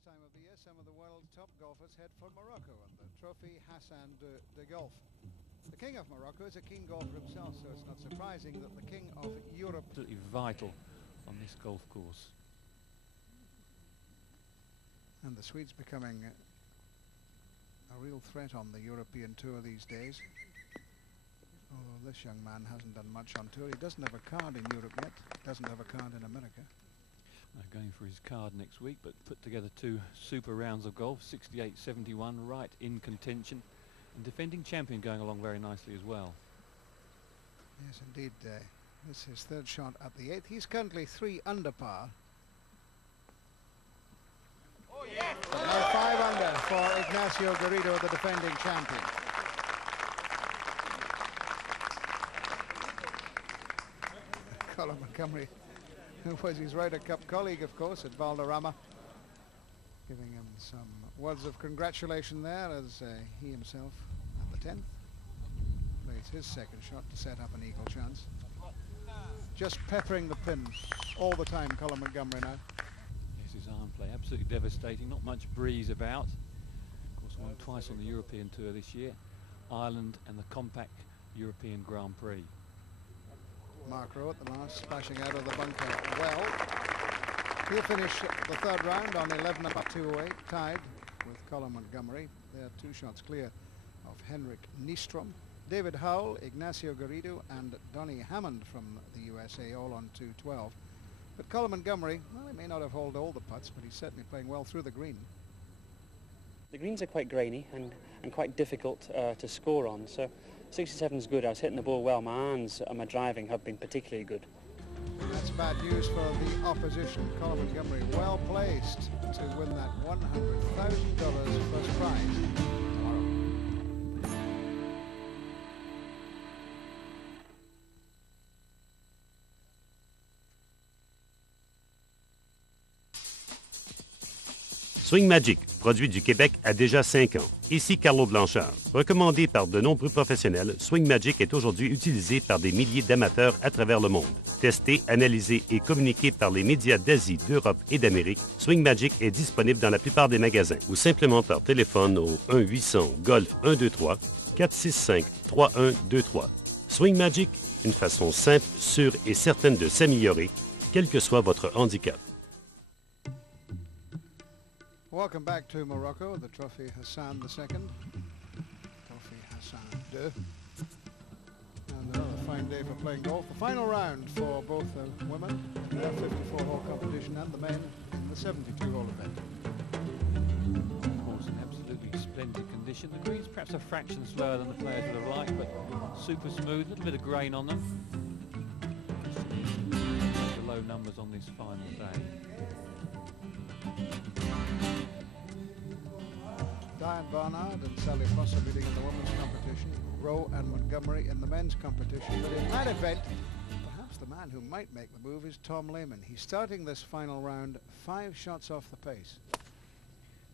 this time of the year, some of the world's top golfers head for Morocco and the trophy Hassan de Golf. The king of Morocco is a keen golfer himself, so it's not surprising that the king of Europe... Absolutely vital on this golf course. And the Swedes becoming a real threat on the European tour these days. Although this young man hasn't done much on tour. He doesn't have a card in Europe yet. Doesn't have a card in America. Going for his card next week, but put together two super rounds of golf, 68-71, right in contention, and defending champion going along very nicely as well. Yes, indeed. This is his third shot at the 8th. He's currently 3 under par. Oh, yes. Now 5 under for Ignacio Garrido, the defending champion. Colin Montgomery, who was his Ryder Cup colleague, of course, at Valderrama, giving him some words of congratulation there as he himself, at the 10th, plays his second shot to set up an eagle chance. Just peppering the pin all the time, Colin Montgomery now. Yes, his iron play absolutely devastating, not much breeze about. Of course, won twice on the European Tour this year, Ireland and the compact European Grand Prix. Mark Rowe at the last, splashing out of the bunker well. He'll finish the third round on 11 up 208, tied with Colin Montgomery. They're 2 shots clear of Henrik Nystrom. David Howell, Ignacio Garrido and Donnie Hammond from the USA, all on 212. But Colin Montgomery, well, he may not have hauled all the putts, but he's certainly playing well through the green. The greens are quite grainy and quite difficult to score on, so 67 is good. I was hitting the ball well. My irons and my driving have been particularly good. That's bad news for the opposition. Colin Montgomery well placed to win that $100,000 first prize tomorrow. Swing Magic, produit du Québec, a déjà 5 ans. Ici Carlo Blanchard. Recommandé par de nombreux professionnels, Swing Magic est aujourd'hui utilisé par des milliers d'amateurs à travers le monde. Testé, analysé et communiqué par les médias d'Asie, d'Europe et d'Amérique, Swing Magic est disponible dans la plupart des magasins ou simplement par téléphone au 1-800-GOLF-123 465-3123. Swing Magic, une façon simple, sûre et certaine de s'améliorer, quel que soit votre handicap. Welcome back to Morocco, the trophy Hassan II. Trophy Hassan II. And another fine day for playing golf. The final round for both the women in their 54-hole competition and the men in the 72-hole event. Of course, in absolutely splendid condition. The greens perhaps a fraction slower than the players would have liked, but super smooth, a little bit of grain on them. The low numbers on this final day. Diane Barnard and Sally Foster leading in the women's competition, Rowe and Montgomery in the men's competition. But in that event, perhaps the man who might make the move is Tom Lehman. He's starting this final round 5 shots off the pace.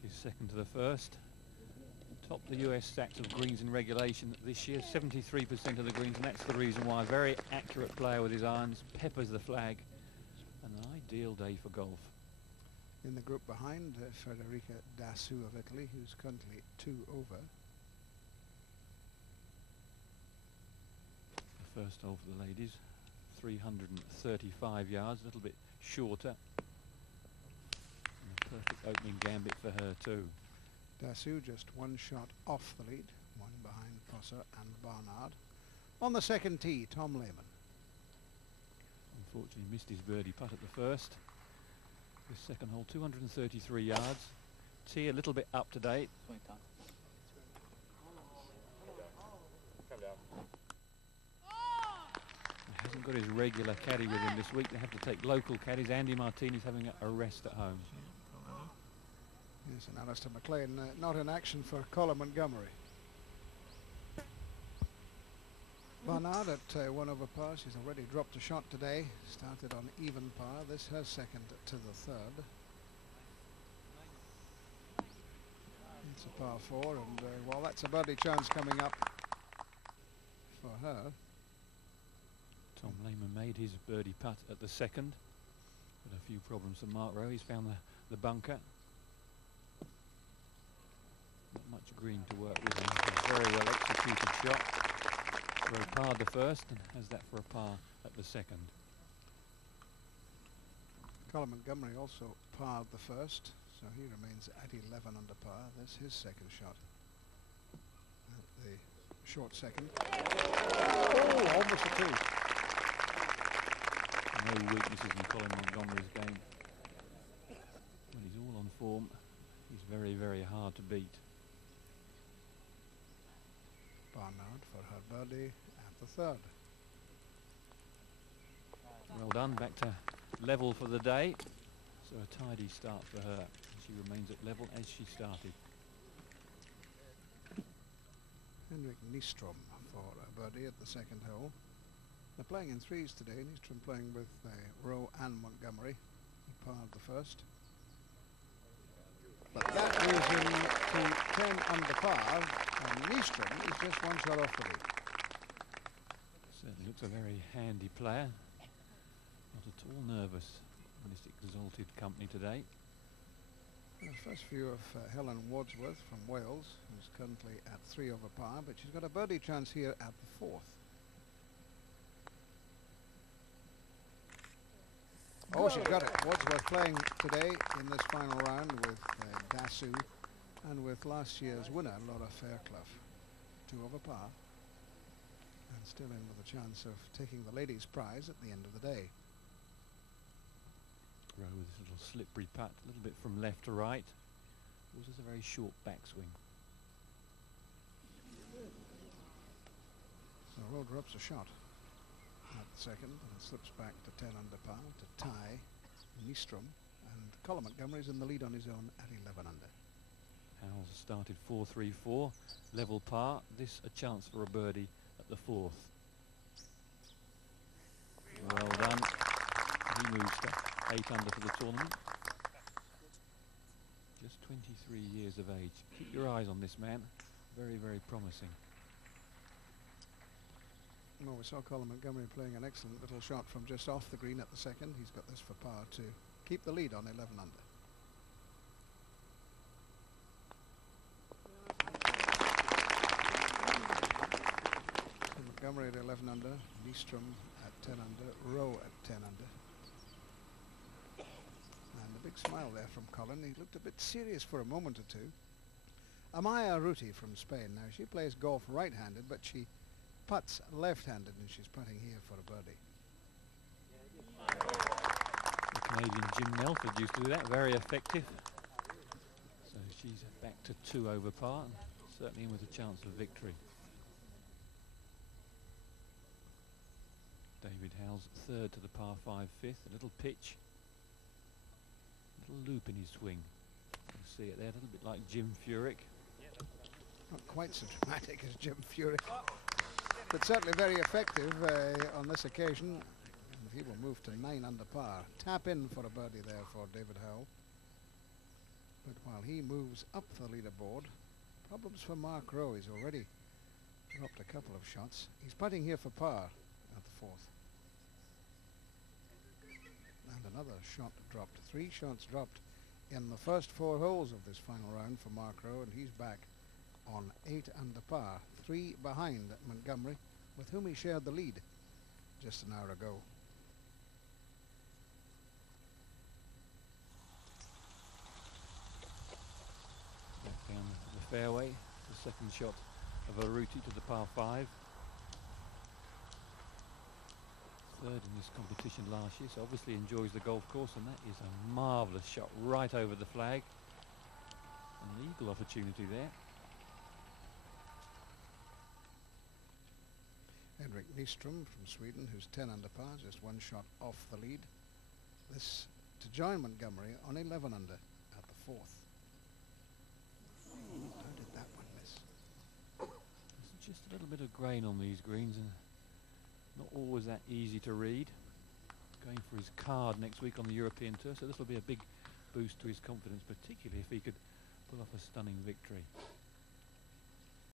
He's second to the first. Topped the US stacks of greens in regulation this year, 73% of the greens, and that's the reason why. Very accurate player with his irons, peppers the flag. An ideal day for golf. In the group behind, Federica Dasu of Italy, who's currently 2 over. The first hole for the ladies, 335 yards, a little bit shorter. And a perfect opening gambit for her too. Dasu just 1 shot off the lead, 1 behind Foster and Barnard. On the second tee, Tom Lehman. Unfortunately missed his birdie putt at the first. This second hole, 233 yards. Tee a little bit up to date. He hasn't got his regular caddy with him this week. They have to take local caddies. Andy Martini's having a rest at home. Yes, and Alistair McLean not in action for Colin Montgomery. Barnard at 1 over par. She's already dropped a shot today. Started on even par. This her second to the 3rd. It's a par 4, and well, that's a birdie chance coming up for her. Tom Lehman made his birdie putt at the second, but a few problems for Mark Rowe. He's found the bunker. much green to work with. A very well executed shot. Very parred the first and has that for a par at the second. Colin Montgomery also parred the first, so he remains at 11 under par. That's his second shot. At the short second. Oh, almost a two. No weaknesses in Colin Montgomery's game. When he's all on form, he's very, very hard to beat. Barnard for her birdie at the third. Well done, back to level for the day. So a tidy start for her. She remains at level as she started. Henrik Nystrom for a birdie at the second hole. They're playing in threes today. Nystrom playing with Rowe and Montgomery. He parred the first. But that moves him to 10 under par, and Nystrom is just one shot off the lead. Certainly looks a very handy player. Not at all nervous in this exalted company today. The first view of Helen Wadsworth from Wales, who's currently at 3 over par, but she's got a birdie chance here at the fourth. Oh, she's got it. Wadsworth playing today in this final round with Dasu and with last year's winner, Laura Fairclough. 2 over par. And still in with a chance of taking the ladies' prize at the end of the day. Rowe with this little slippery putt, a little bit from left to right. It was just a very short backswing. So Rowe drops a shot at the second, and it slips back to 10 under par to tie Nystrom, and Colin Montgomery's in the lead on his own at 11 under. Howells started 4-3-4, level par. This a chance for a birdie at the fourth. Well done. He moves to 8 under for the tournament. Just 23 years of age. Keep your eyes on this man. Very, very promising. Well, we saw Colin Montgomery playing an excellent little shot from just off the green at the second. He's got this for par to keep the lead on 11 under. Montgomery at 11 under, Nystrom at 10 under, Rowe at 10 under. And a big smile there from Colin. He looked a bit serious for a moment or two. Amaya Ruti from Spain. Now, she plays golf right-handed, but she putts left-handed, and she's putting here for a birdie. The Canadian Jim Melford used to do that, very effective. So she's back to 2 over par, and certainly in with a chance of victory. David Howells third to the par 5 fifth, a little pitch, little loop in his swing. You can see it there, a little bit like Jim Furyk. Not quite so dramatic as Jim Furyk, but certainly very effective on this occasion. And he will move to 9 under par. Tap in for a birdie there for David Howell. But while he moves up the leaderboard, problems for Mark Rowe. He's already dropped a couple of shots. He's putting here for par at the fourth. And another shot dropped. 3 shots dropped in the first 4 holes of this final round for Mark Rowe, and he's back on 8 under par, 3 behind Montgomery, with whom he shared the lead just an hour ago. Back down the fairway, the second shot of a Ruti to the par 5. Third in this competition last year, so obviously enjoys the golf course, and that is a marvellous shot right over the flag. An eagle opportunity there. Henrik Nystrom from Sweden, who's 10 under par, just 1 shot off the lead. This to join Montgomery on 11 under at the fourth. How did that one miss? There's just a little bit of grain on these greens, and not always that easy to read. Going for his card next week on the European Tour, so this will be a big boost to his confidence, particularly if he could pull off a stunning victory.